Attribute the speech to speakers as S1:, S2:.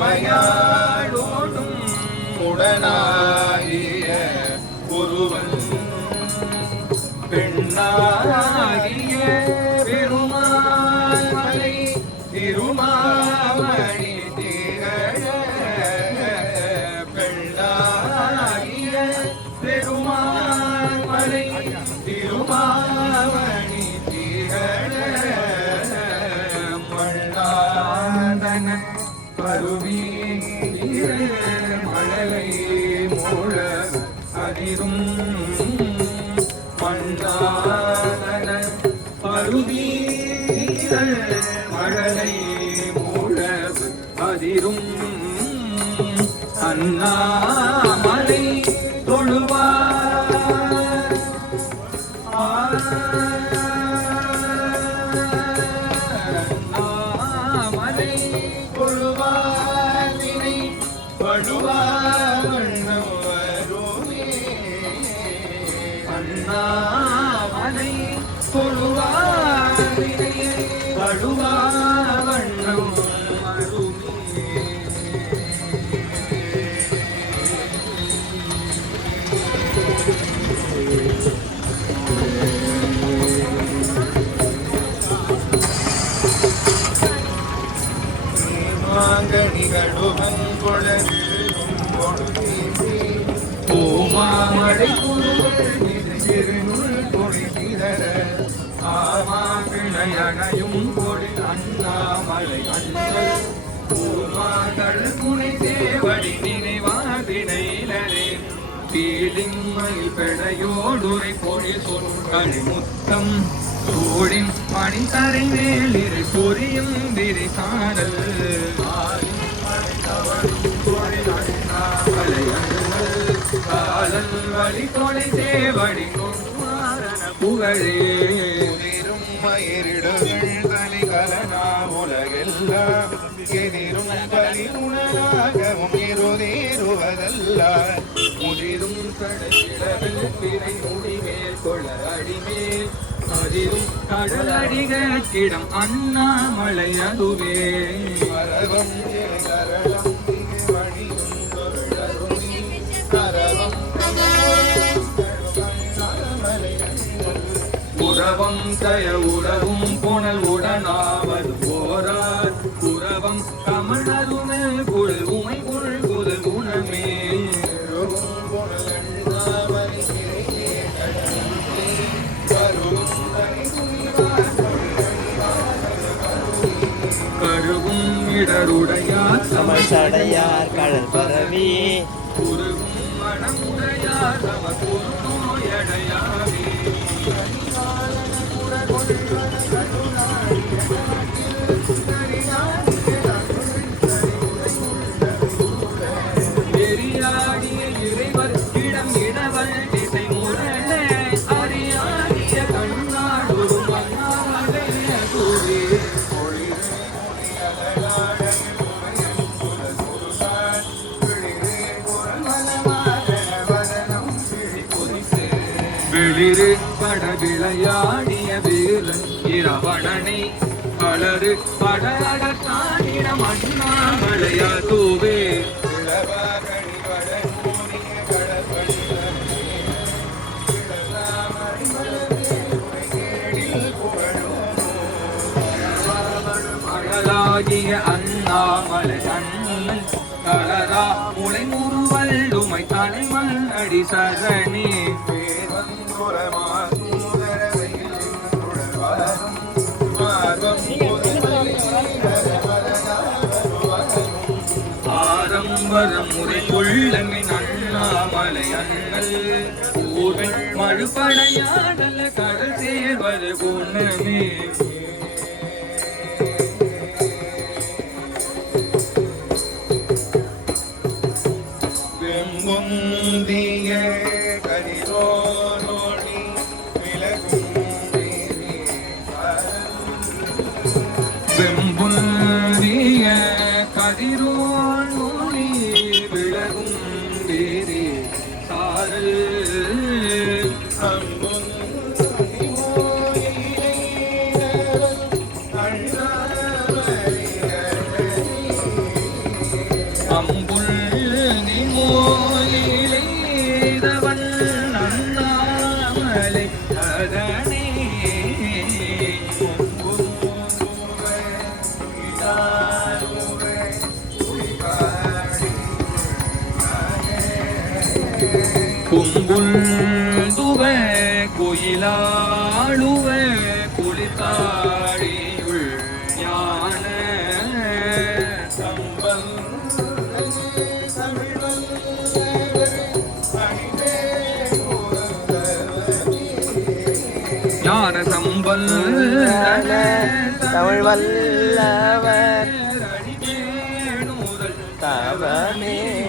S1: உண்ணாமலை உமையாளோடும் உடனாகிய ஒருவன். பெண்ணா பருவி மழலை மூழ அதிரும் மண்ணாதன பருவீரல் மழலை மூழ அதிரும் அண்ணாமலை அண்ணாமலை தொழுவார் வினை படுவார் வண்ணம் வருமே மாங்கனிகளுவன் திருநுள் கொடி திரற ஆமா பிணையணையும் கொடி அண்ணாமலை அண்ணல் பூமாதள் துணை தேவடி நினைவாதினையிலே பீலிம்மையில் பெடையோடுரை பொழி சொற்கள் முத்தம் சூழின் மணித்தரை மேலிரு பொரியும் விரிசாரல் காலல் வழி தொலை தேவடி கொள்வாரன புகழே உதிரும் மயிரிடுகள் உலகெல்லாம் எதிரும் உணராகவும் முதிரும் பிறை கொள அடிமேல் அதிரும் அண்ணாமலை அதுவே உறவம் தய உறவும் புனல் உடனாவது போரார். உறவம் கமலருமே குள் உமை குள் குது குணமே. கருவும் இடருடையார்
S2: சமசடையார் கடல் பரவி.
S1: குருவும் மனமுடையார் நமக்கு நோயடையாவே வெளிரு விளையாடிய வீரன் இரவணனை பலரு படரட தானிடம் அண்ணாமலையா முறுவல்லுமை தலைவன் சரணி ஆரம்பரம் முறை அண்ணாமலை அண்ணல். கடல் சேர்வது பொன்னமே நிலாளுவ குளித்தாடியுள் ஞான ஞான சம்பல்.
S2: தமிழ் வல்லவர். தவமே